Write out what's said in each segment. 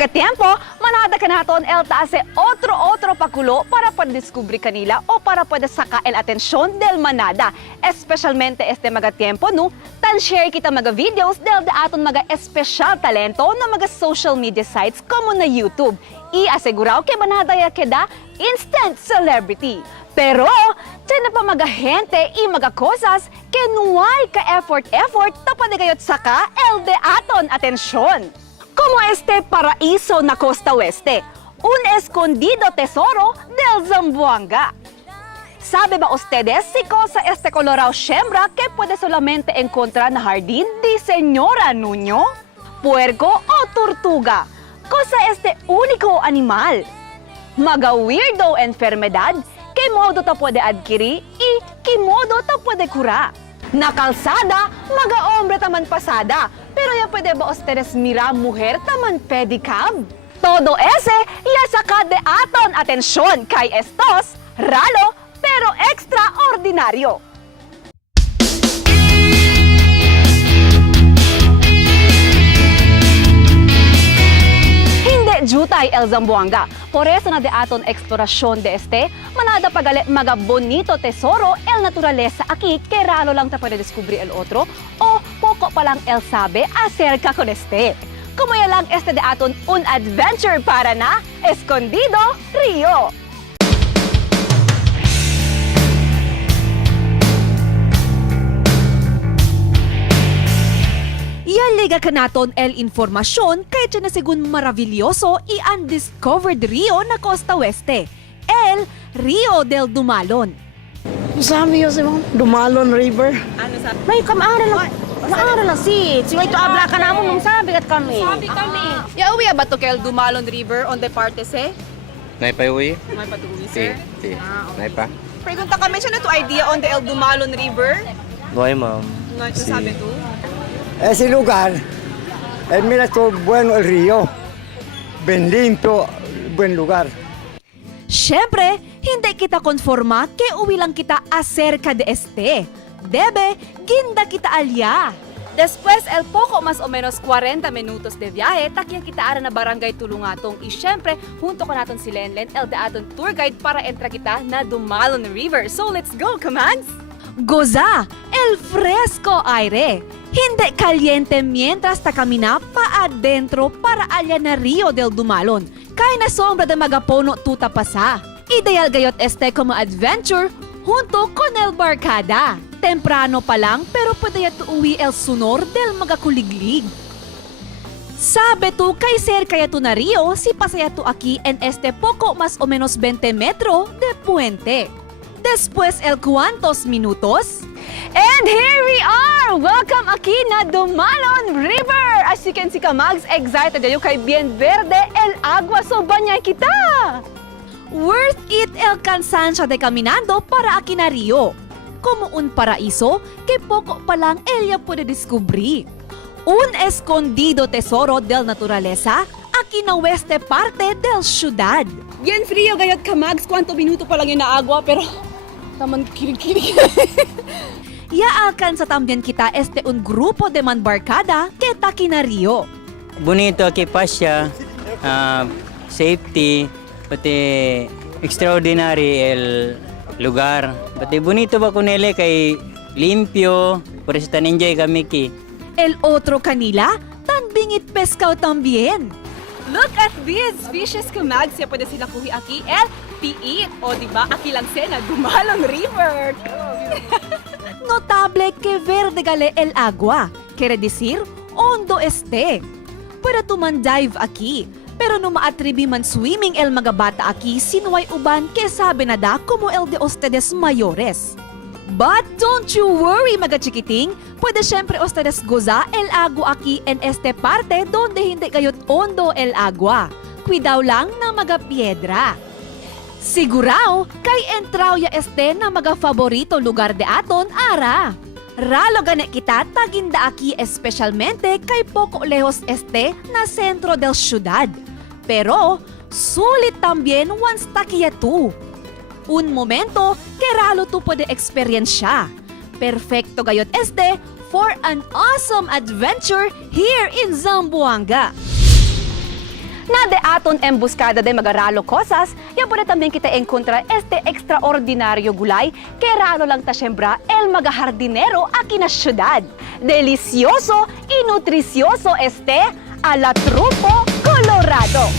magatiempo, manada ka naton el taase otro pakulo para padiskubre kanila o para pwede saka el atensyon del manada. Especialmente magatiempo no, tan share kita mga videos del da aton mga espesyal talento na mga social media sites como na YouTube. I-aseguraw kay manada ya keda instant celebrity. Pero, dyan na pa mga gente y mga cosas kenuay ka effort tapos gayot saka el de aton atensyon. Como este paraíso na Costa Oeste, un escondido tesoro del Zamboanga. ¿Sabe ba ustedes si cosa este colorado siembra que puede solamente encontrar na jardín de Señora Nuño? ¿Puerco o tortuga? Cosa este único animal? Maga weirdo enfermedad, que modo ta puede adquirir y que modo ta puede curar? Na kalsada, maga hombre taman pasada. Pero ya pwede ba ustedes mira mujer taman pedicab? Todo ese, ya saka de aton atensyon kay estos, raro pero extraordinario. Hindi jutay el Zamboanga. Por eso na de aton eksplorasyon de manada pagale maga bonito tesoro el naturaleza aquí que raro lang ta pwede descubrir el otro o poco pa lang el sabe acerca con Como ya lang de aton un adventure para na Escondido Rio. Ialiga ka naton el informasyon kay dyan na sigun maravilyoso i undiscovered Rio na Costa Oeste, el Rio del Dumalon. Sabi yun si Dumalon River. Ano sa? May maaral lang si. Sige ito abla ka na mo nung sabi kat kami. Sabi kami. Yauwi ba to kay el Dumalon River on the parte se? Nay pa uwi? May patuloy Si, sir. si. Nay pa? Pregunta kami siya na to idea on the el Dumalon River. Buhay ma'am. Ano Si. sabi to? Ese lugar, mira todo bueno el río, bien limpio, buen lugar. Siyempre, hindi kita konforma ke uwi lang kita acerca de Debe, ginda kita alya. Después, el poco más o menos 40 minutos de viaje, takya kita ara na barangay Tulungatong. Y syempre, junto ko naton si Lenlen, el de aton tour guide para entra kita na Dumalon River. So let's go, commands! Goza, el fresco aire. Hindi caliente mientras ta camina pa adentro para alya na Rio del Dumalon. Kaya na sombra de magapono tuta pasa. Ideal gayot como adventure junto con el barkada. Temprano pa lang pero pwede yato uwi el sunor del magakuliglig. Sabe tu kay cerca yato na Rio si pasaya tu aquí en poco más o menos 20 metro de puente. Después el cuantos minutos. And here we are! Welcome aquí na Dumalon River! As you can see ka, Mags, excited ayo kay Bien Verde el agua so banyay kita! Worth it el cansancio de caminando para aquí na Rio. Como un paraíso que poco pa lang ella puede descubrir. Un escondido tesoro del naturaleza aquí na oeste parte del ciudad. Bien frío gayot ka, Mags. Kwanto minuto pa lang yun na agua, pero taman kirig-kirig. Ya alcanza también kita un grupo de manbarkada que taki na Rio. Bonito aquí pasya, safety, pati extraordinary el lugar. Pati bonito ba kunele kay limpyo, por eso tan enjoy kami ki. El otro kanila, tan bingit pescao también. Look at these fishes, Kamags. Ya pwede sila kuhi aki el piit. O diba, aki lang sena, Dumalon River. Notable que verde gale el agua. Quiere decir, hondo Puede tuman dive aquí. Pero no maatribi man swimming el mga bata aquí, sinuway uban que sabe na da como el de ustedes mayores. But don't you worry, mga chikiting. Puede syempre ustedes goza el agua aquí en parte donde hindi gayot hondo el agua. Cuidaw lang na mga piedra. Siguraw, kay entraw ya na mga favorito lugar de aton ara. Ralo gane kita taginda aquí especialmente kay poco lejos na centro del ciudad. Pero, sulit también once takiya tu. Un momento que ralo tu puede experiencia. Perfecto gayot for an awesome adventure here in Zamboanga. Na de aton embuscada de magaralo cosas, ya puede también kita encontra este extraordinario gulay que raro lang ta siembra el magahardinero aquí na syudad. Delicioso y nutricioso este a la Trupo Colorado.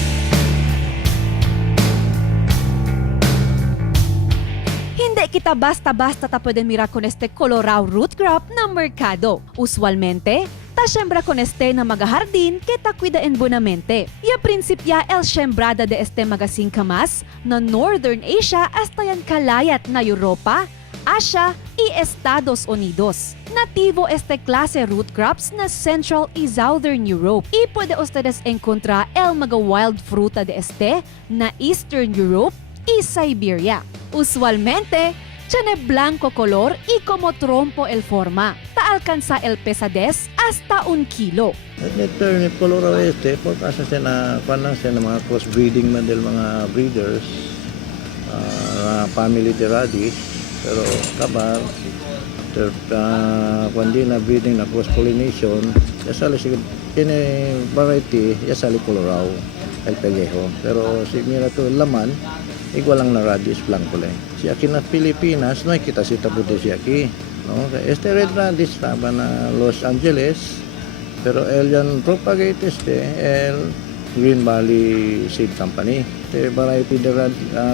Hindi kita basta-basta ta pwede mira con este Colorado root crop na merkado. Usualmente, ta siembra con este na magahardin que ta cuidaen bonamente. Ya prinsipya el sembrada de este magasin kamas na Northern Asia hasta yan kalayat na Europa, Asia y Estados Unidos. Nativo este klase root crops na Central y Southern Europe. Y puede ustedes encontrar el mga wild fruta de este na Eastern Europe y Siberia. Usualmente, tiene blanco color y como trompo el forma. Ta alcanza el pesadez hasta 1 kilo. Ito yung Colorado Este, pagkasa siya na mga crossbreeding man del mga breeders, na family de radish, pero kabar, kundi na breeding na cross-pollination, yasali siya, kini variety, yasali Colorado, el pellejo. Pero si mira to laman, igual lang na radish blanco lang. Si aquí na Pilipinas, no hay kita si tabuto si aquí. No? Este red radish taba na Los Angeles, pero el yan propagate el Green Valley Seed Company. The variety de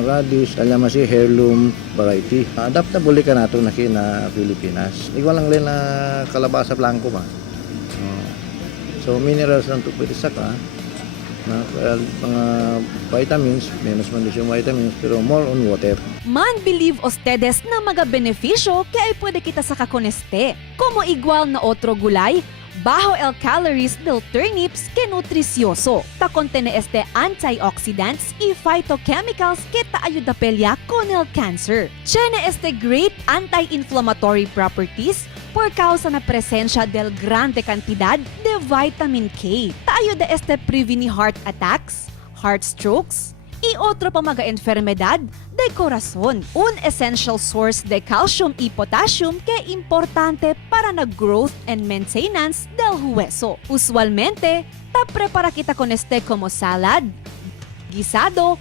radish, alam mo si heirloom variety. Adaptable ka nato na kina Pilipinas. Igual lang na kalabasa blanco ba. So minerals lang to pwede saka. Mga vitamins, menos man yung vitamins, pero more on water. Man believe ustedes na mga benepisyo que ay pwede kita saka con este. Como igual na otro gulay, bajo el calories del turnips que nutricioso. Ta contiene este antioxidants y phytochemicals que ta ayuda pelea con el cancer. Tiene este great anti-inflammatory properties por causa na presensya del grande cantidad de vitamin K. Ta ayuda este prevenir heart attacks, heart strokes, y otro pa mga enfermedad de corazon. Un essential source de calcium y potassium que importante para na growth and maintenance del hueso. Usualmente, ta prepara kita con este como salad, guisado,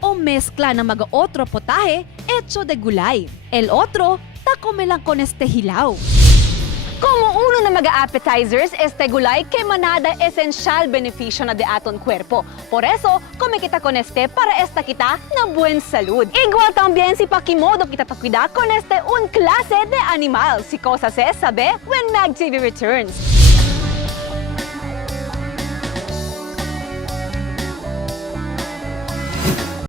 o mezcla na mga otro potaje hecho de gulay. El otro, ta come lang con este hilaw. Como uno na mga appetizers, este gulay que manada esensyal beneficio na de aton cuerpo. Por eso, come kita con este para esta kita na buen salud. Igual también si pakimodo kita takwida con este un klase de animal. Si cosa se sabe when Mag TV returns.